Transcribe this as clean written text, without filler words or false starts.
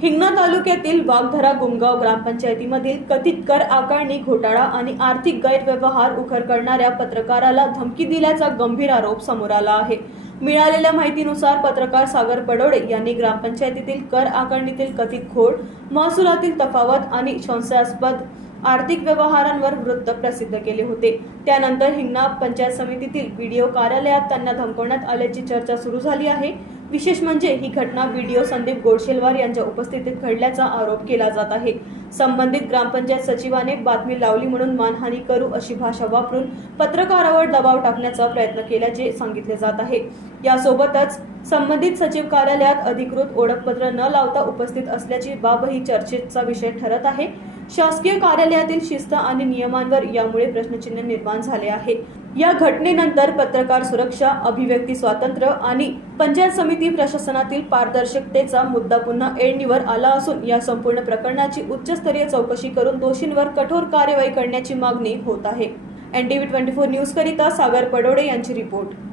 हिंगणा तालुक्यातील वाघधरा गुमगाव ग्रामपंचायतीमधील कथित कर आकारणी घोटाळा आणि आर्थिक गैरव्यवहार उघड करणाऱ्या पत्रकाराला धमकी दिल्याचा गंभीर आरोप समोर आला आहे। मिळालेल्या माहितीनुसार पत्रकार सागर पडोळे यांनी ग्रामपंचायतीतील कर आकारणीतील कथित खोड, महसुलातील तफावत आणि संशयास्पद आर्थिक व्यवहारांवर वृत्त प्रसिद्ध केले होते। त्यानंतर हिंगणा पंचायत समितीतील व्हिडिओ कार्यालयात त्यांना धमकवण्यात आल्याची चर्चा सुरू झाली आहे। विशेष म्हणजे ही घटना व्हिडिओ संदीप गोडशेलवार यांच्या उपस्थितीत घडल्याचा आरोप केला जात आहे। संबंधित ग्रामपंचायत सचिवाने बातमी लावली म्हणून मानहानी करू अशी भाषा वापरून पत्रकारावर दबाव टाकण्याचा प्रयत्न केल्याचे सांगितले जात आहे। यासोबतच संबंधित सचिव कार्यालयात अधिकृत ओळखपत्र न लावता उपस्थित असल्याची बाबही चर्चेचा विषय ठरत आहे। शासकीय कार्यालयातील शिस्त आणि नियमांवर यामुळे प्रश्नचिन्ह निर्माण झाले आहे। या घटनेनंतर पत्रकार सुरक्षा, अभिव्यक्ती स्वातंत्र्य आणि पंचायत समिती प्रशासनातील पारदर्शकतेचा मुद्दा पुन्हा ऐरणीवर आला असून या संपूर्ण प्रकरणाची उच्चस्तरीय चौकशी करून दोषींवर कठोर कार्यवाही करण्याची मागणी होत आहे। NTV 24 न्यूज करिता सागर पडोळे यांची रिपोर्ट।